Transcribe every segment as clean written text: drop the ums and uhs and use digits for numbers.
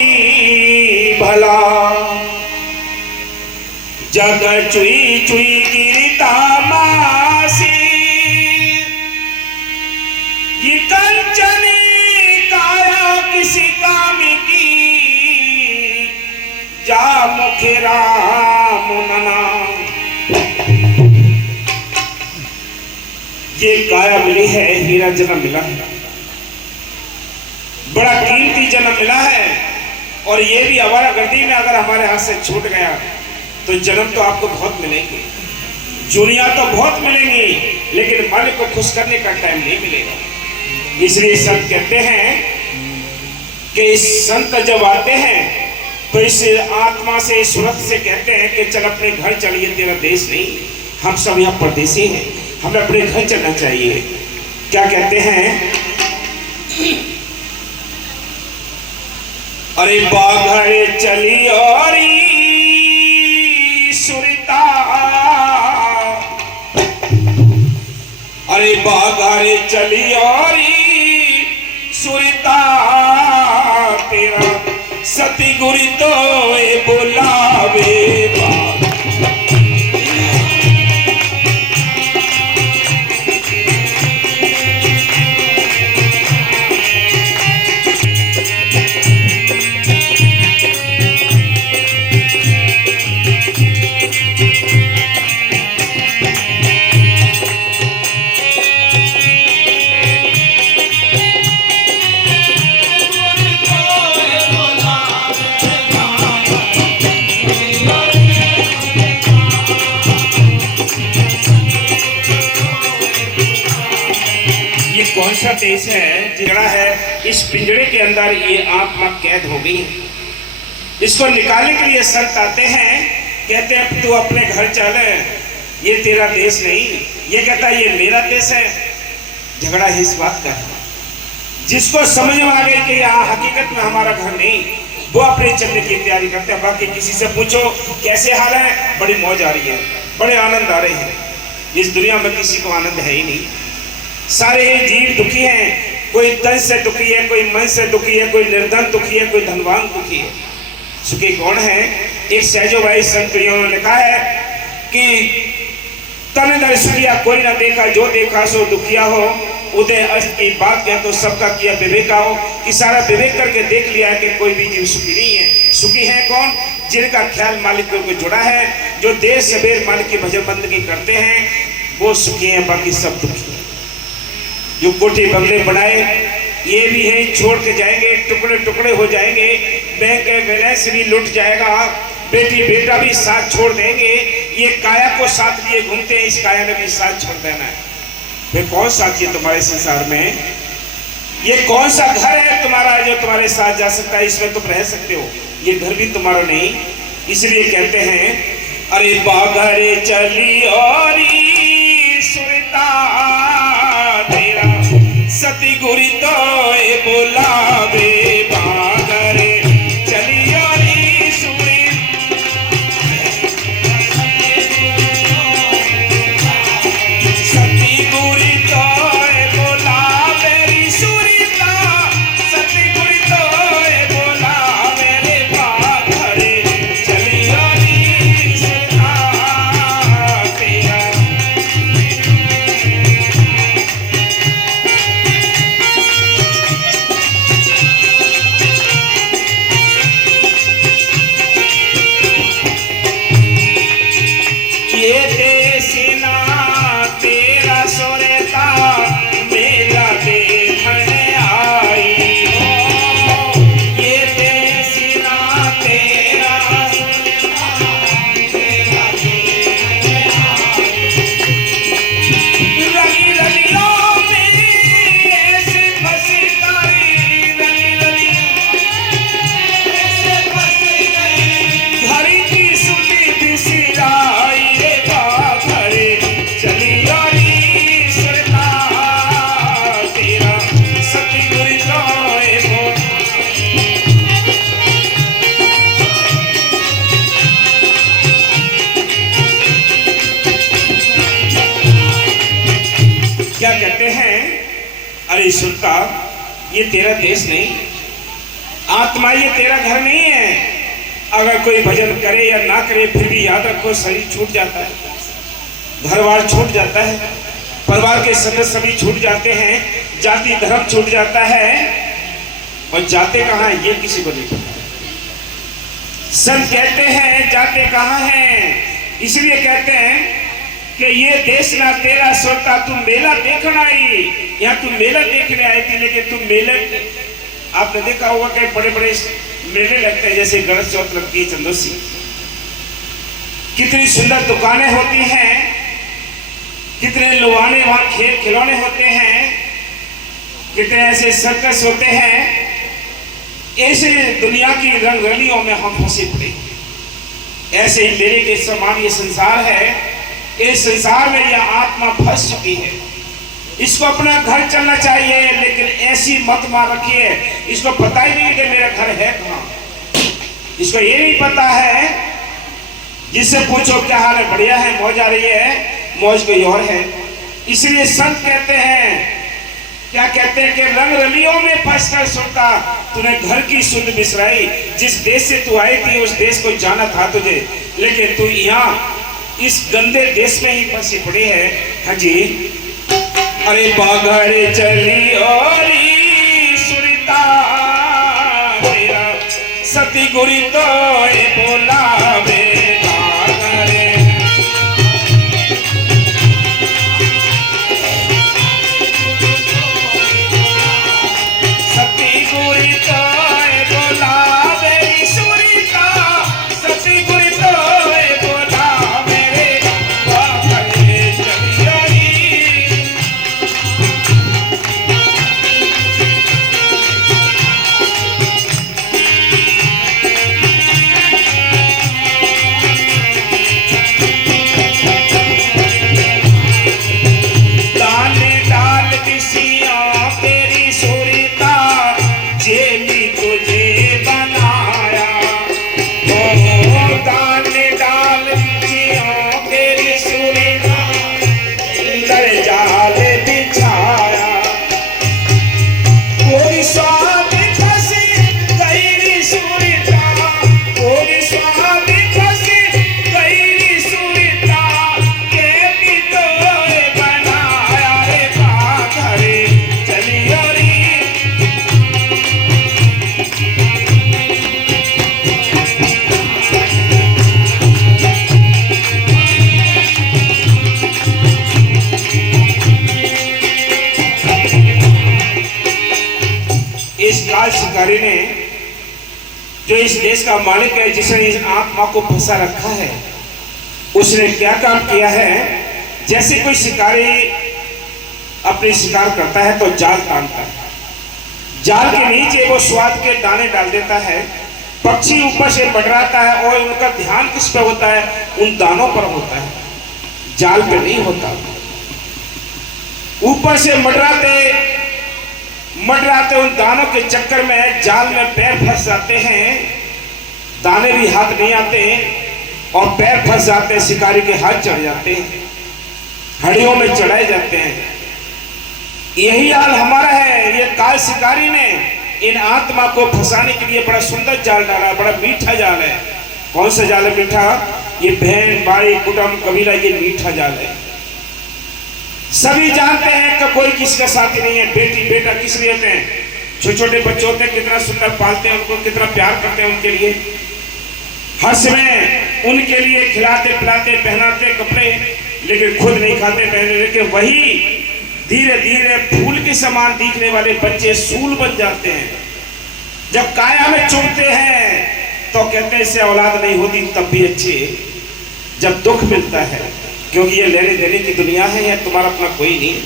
भला जग चुई चुई गिरता मासी ये कंचनी काया किसी काम की जा मुखे राम मना। ये काया मिली है, हीरा जन्म मिला है, बड़ा कीमती जन्म मिला है। और ये भी आवारागर्दी में अगर हमारे हाथ से छूट गया तो जन्म तो आपको बहुत मिलेंगे, जुनिया तो बहुत मिलेंगी, लेकिन मालिक को खुश करने का टाइम नहीं मिलेगा। इसलिए संत कहते हैं कि इस संत जब आते हैं तो इस आत्मा से, इस सूरत से कहते हैं कि चल अपने घर चलिए, तेरा देश नहीं, हम सब यहाँ परदेसी हैं, हमें अपने घर चलना चाहिए। क्या कहते हैं? अरे बाघरे चली और सुरता, अरे बाघरे चली और सुरता, तेरा सती गुरी तो बुलावे। कौन सा देश है जिगड़ा है? इस पिंजरे के अंदर ये आत्मा कैद हो गई है। इसको निकालने के लिए संत आते हैं, कहते हैं तू अपने घर चल, ये तेरा देश नहीं। ये कहता है ये मेरा देश है। झगड़ा है इस बात का। जिसको समझ में आ गई कि यहाँ हकीकत में हमारा घर नहीं, वो अपने चलने की तैयारी करते हैं। बाकी किसी से पूछो कैसे हाल है, बड़ी मौज आ रही है, बड़े आनंद आ रहे हैं। इस दुनिया में किसी को आनंद है ही नहीं। सारे जीव दुखी हैं, कोई तन से दुखी है, कोई मन से दुखी है, कोई निर्धन दुखी है, कोई धनवान दुखी है। सुखी कौन है? एक सहजो भाई संतों ने लिखा है कि तन दर सुखिया कोई ना देखा, जो देखा सो दुखिया हो। उदय अस्त की बात कह तो सबका किया विवेक हो, कि सारा विवेक करके देख लिया है कि कोई भी जीव सुखी नहीं है। सुखी है कौन? जिनका ख्याल मालिक को जुड़ा है, जो देर सवेर मालिक की भजन बंदगी करते हैं, वो सुखी है, बाकी सब दुखी है। जो कोठे बंगले बनाए ये भी है, छोड़ के जाएंगे, टुकड़े टुकड़े हो जाएंगे, बैंक का बैलेंस भी लुट जाएगा, बेटी बेटा भी साथ छोड़ देंगे। ये काया को साथ लिए घूमते हैं, इस काया ने भी साथ छोड़ देना है। फिर कौन साथी है तुम्हारे संसार में? ये कौन सा घर है तुम्हारा जो तुम्हारे साथ जा सकता है? इसमें तुम रह सकते हो, ये घर भी तुम्हारा नहीं। इसलिए कहते हैं अरे बाघरे चली और सुरता, सती गुरी तो बुलावे। बागरे चली और सुरी, सती गुरी तो बुलावे। सुरीता सती गुरी तो बुलावे रे। बागरे चली और सुरता, तेरा अरे सुनता, ये तेरा देश नहीं, आत्मा ये तेरा घर नहीं है। अगर कोई भजन करे या ना करे फिर भी याद रखो शरीर छूट जाता है, घर बार छूट जाता है, परिवार के सदस्य सभी छूट जाते हैं, जाति धर्म छूट जाता है, और जाते कहाँ है ये किसी को नहीं पता। संत कहते हैं जाते कहाँ हैं, इसलिए कहते हैं कि ये देश ना तेरा सोता, तुम मेला देखना आई। यहाँ तुम मेला देखने आई थी, लेकिन तुम मेले, आपने देखा होगा कि बड़े बड़े मेले लगते हैं, जैसे गणेश चौथ लगती है चंदोसी, कितनी सुंदर दुकानें होती हैं, कितने लुभाने वहां खेल खिलौने होते हैं, कितने ऐसे सर्कस होते हैं। ऐसे दुनिया की रंगरलियों में हम फंसे पड़े। ऐसे ही मेरे के समान ये संसार है, इस संसार में यह आत्मा फंस चुकी है। इसको अपना घर चलना चाहिए, लेकिन ऐसी मत मार रखिए, इसको पता ही नहीं कि मेरा घर है कहाँ। इसको ये नहीं पता है, जिससे पूछो क्या हाल है, बढ़िया है, मौज आ रही है, मौज कोई और है। इसलिए संत कहते हैं, क्या कहते हैं कि रंग रलियों में फंस कर सोता, तूने घर की सुध बिसराई। जिस देश से तू आई थी उस देश को जाना था तुझे, लेकिन तू यहाँ इस गंदे देश में ही फंसी पड़ी है। हाँ जी, अरे बाघरे चली ओरी सुरता मेरा सती गुरी तो बोलावे। शिकारी ने, जो इस देश का मालिक है, जिसने इस आत्मा को फंसा रखा है, उसने क्या काम किया है। जैसे कोई शिकारी अपने शिकार करता है तो जाल तानता है, जाल के नीचे वो स्वाद के दाने डाल देता है, पक्षी ऊपर से मंडराता है और उनका ध्यान किस पे होता है, उन दानों पर होता है, जाल पे नहीं होता। ऊपर से मंडराते उन दानों के चक्कर में जाल में पैर फंस जाते हैं, दाने भी हाथ नहीं आते और पैर फंस जाते हैं, शिकारी के हाथ चढ़ जाते हैं, हड्डियों में चढ़ाए जाते हैं। यही हाल हमारा है। ये काल शिकारी ने इन आत्मा को फंसाने के लिए बड़ा सुंदर जाल डाला, बड़ा मीठा जाल है। कौन सा जाल है मीठा? ये बहन भाई कुटुंब कबीला, ये मीठा जाल है। सभी जानते हैं कि कोई किसी का साथी नहीं है। बेटी बेटा किस लिए होते हैं? छोटे छोटे बच्चे होते हैं, कितना सुंदर पालते हैं उनको, कितना प्यार करते हैं उनके लिए, हर समय उनके लिए खिलाते पिलाते पहनाते कपड़े, लेकिन खुद नहीं खाते पहने। लेकिन वही धीरे धीरे फूल के समान दिखने वाले बच्चे सूल बन जाते हैं। जब काया में चुभते हैं तो कहते हैं इससे औलाद नहीं होती, तब भी अच्छे। जब दुख मिलता है, क्योंकि ये लेने देने की दुनिया है, यह तुम्हारा अपना कोई नहीं।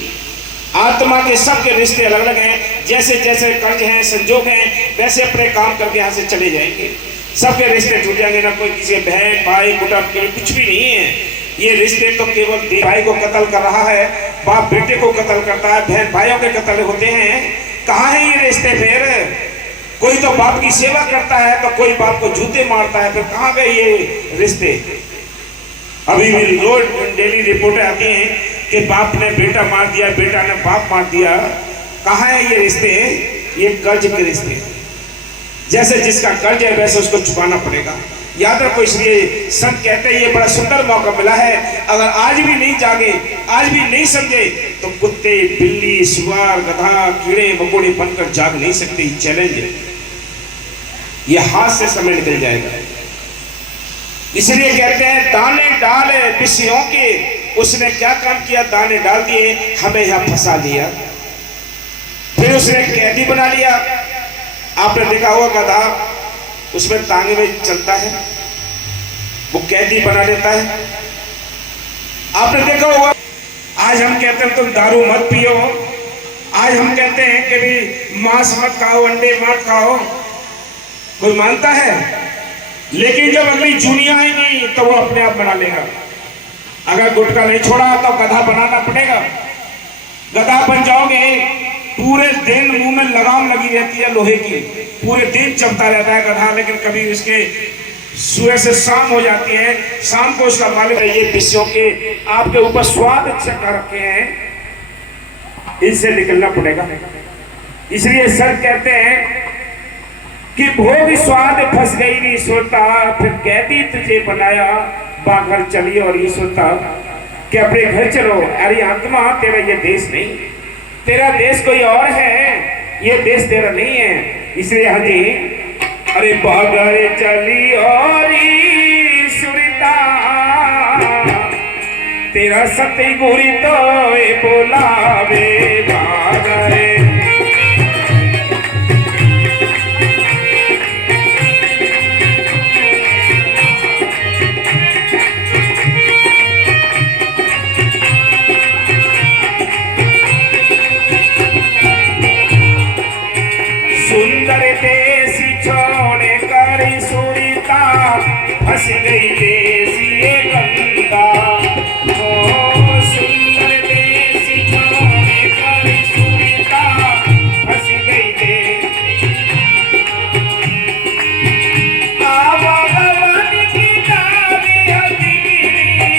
आत्मा के सबके रिश्ते अलग अलग हैं। जैसे जैसे कर्ज हैं, संजोग हैं, वैसे अपने काम करके यहाँ से चले जाएंगे। सबके रिश्ते टूट जाएंगे। ना कोई किसी बहन भाई कुटुंब के कुछ भी नहीं है। ये रिश्ते तो केवल भाई को कत्ल कर रहा है, बाप बेटे को कत्ल करता है, बहन भाइयों के कत्ल होते हैं। कहाँ है ये रिश्ते? फिर कोई तो बाप की सेवा करता है तो कोई बाप को जूते मारता है, फिर कहाँ गए ये रिश्ते? अभी भी रोज डेली रिपोर्टें आती हैं कि बाप ने बेटा मार दिया, बेटा ने बाप मार दिया। कहाँ है ये रिश्ते? ये कर्ज के रिश्ते। जैसे जिसका कर्ज है वैसे उसको चुकाना पड़ेगा। याद रखो, इसलिए संत कहते हैं ये बड़ा सुंदर मौका मिला है। अगर आज भी नहीं जागे, आज भी नहीं समझे, तो कुत्ते, बिल्ली, सुअर, गधा, कीड़े मकोड़े बनकर जाग नहीं सकते। चैलेंज है, ये हाथ से समय निकल जाएगा। इसलिए कहते हैं दाने डाल विषयों के। उसने क्या काम किया? दाने डाल दिए, हमें यहां फंसा दिया, फिर उसने कैदी बना लिया। आपने देखा होगा गधा उसमें टांगे में चलता है, वो कैदी बना देता है। आपने देखा होगा आज हम कहते हैं तुम दारू मत पियो, आज हम कहते हैं कि भी मांस मत खाओ, अंडे मत खाओ, कोई मानता है? लेकिन जब अगली जूनी आएगी तो वो अपने आप बना लेगा। अगर गुटखा नहीं छोड़ा तो गधा बनाना पड़ेगा। गधा बन जाओगे, पूरे दिन मुंह में लगाम लगी रहती है लोहे की, पूरे दिन चलता रहता है गधा, लेकिन कभी उसके सुबह से शाम हो जाती है, शाम को उसका मालिक ये विषयों के आपके ऊपर स्वाद अच्छा कर रखे हैं, इनसे निकलना पड़ेगा। इसलिए सर कहते हैं कि भोग स्वाद फंस गई नहीं सोता, फिर कैदी तुझे बनाया बाघर चली और ये सोता कि अपने घर चलो। अरे आत्मा, तेरा ये देश नहीं, तेरा देश कोई और है, ये देश तेरा नहीं है। इसलिए हाँ जी, अरे बाघर चली और सुरता, तेरा सतगुरु तो बोलावे बाघर। सुंदर देश छोड़ कर सुरता, फंस गई देश ये गंगा। ओ सुंदर देश छोड़ कर सुरता, फंस गई देश। आवागमन की नावे हथेली,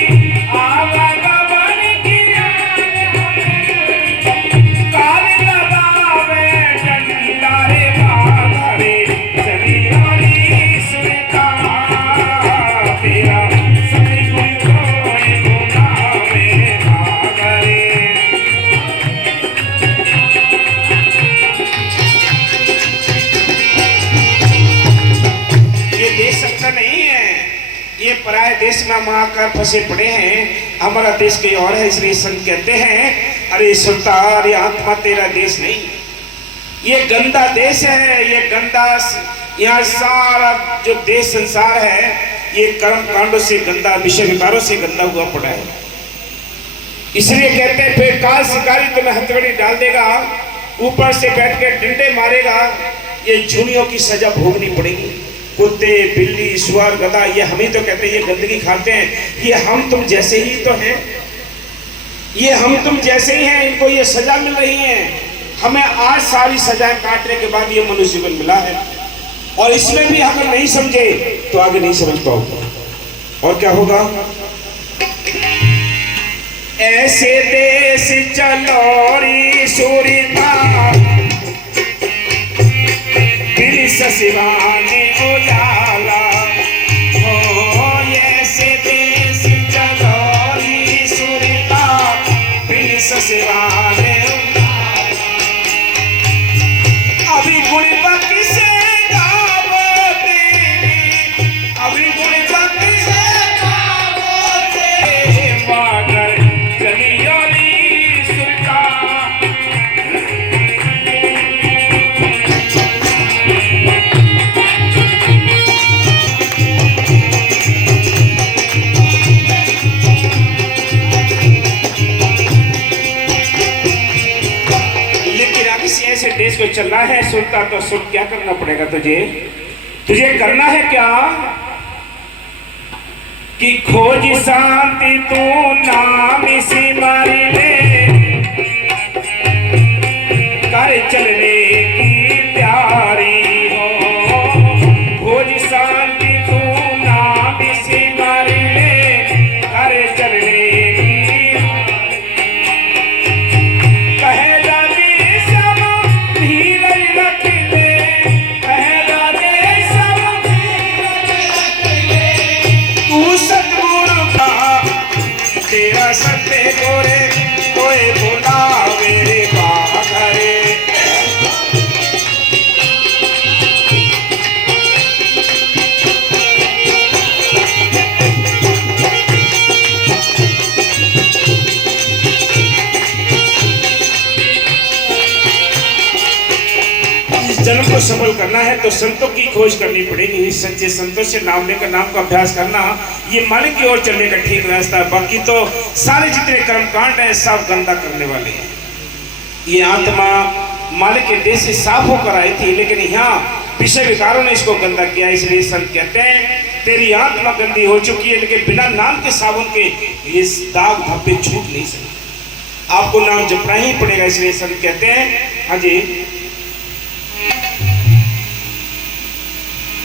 आवागमन की काल लगावे डंडा रे बाघरे चली वाली सुरता, तेरा सतगुरु कोई बोलावे बाघरे। ये देश अपना नहीं है, ये पराये देश में हम आकर फंसे पड़े हैं। हमारा देश कोई और है। इसलिए संत कहते हैं अरे सुनता, अरे आत्मा, तेरा देश नहीं, ये गंदा देश है, ये गंदा। यहाँ सारा जो देश संसार है ये कर्म कांडों से गंदा, विषय विकारों से गंदा हुआ पड़ा है। इसलिए कहते हैं फिर काल शिकारी तुम्हें हथकड़ी डाल देगा, ऊपर से बैठ के डंडे मारेगा, ये जूनियों की सजा भोगनी पड़ेगी। कुत्ते, बिल्ली, सुअर, गधा, ये हम ही तो कहते हैं ये गंदगी खाते हैं, ये हम तुम जैसे ही तो हैं, ये हम तुम जैसे ही हैं, इनको ये सजा मिल रही है। हमें आज सारी सजाएं काटने के बाद ये मनुष्य जीवन मिला है, और इसमें भी अगर नहीं समझे तो आगे नहीं समझ पाओगे। और क्या होगा? ऐसे देश चलोरी सूरिता, बिन ससिवाने उजाला। हो ऐसे देश चलोरी सूरिता, बिन ससिवाने अभी गुणपति से गावो तेरी, अभी गुणपति से गावो तेरी, बाघर चली वाली सुरता। ऐसे देश को चलना है सुनता, तो सुन क्या करना पड़ेगा तुझे? तुझे करना है क्या कि खोज शांति तू नाम सिमर ले, कर चलने की प्यारी हो। खोज शांति तू नाम सिमर ले, कर चलने की कहे धीरज रख दे, कहे सफल करना है तो संतों की खोज करनी पड़ेगी। सच्चे संतों से नाम लेकर नाम का अभ्यास करना, ये मालिक की ओर चलने का ठीक रास्ता है। बाकी तो सारे जितने कर्मकांड हैं सब गंदा करने वाले हैं। ये आत्मा मालिक के देश से साफ होकर आई थी, लेकिन यहाँ विषय विकारों ने इसको गंदा किया। इसलिए संत कहते हैं तेरी आत्मा गंदी हो चुकी है, लेकिन बिना नाम के साबुन के ये दाग धब्बे छूट नहीं सकते, आपको नाम जपना ही पड़ेगा। इसलिए संत कहते हैं हाँ जी,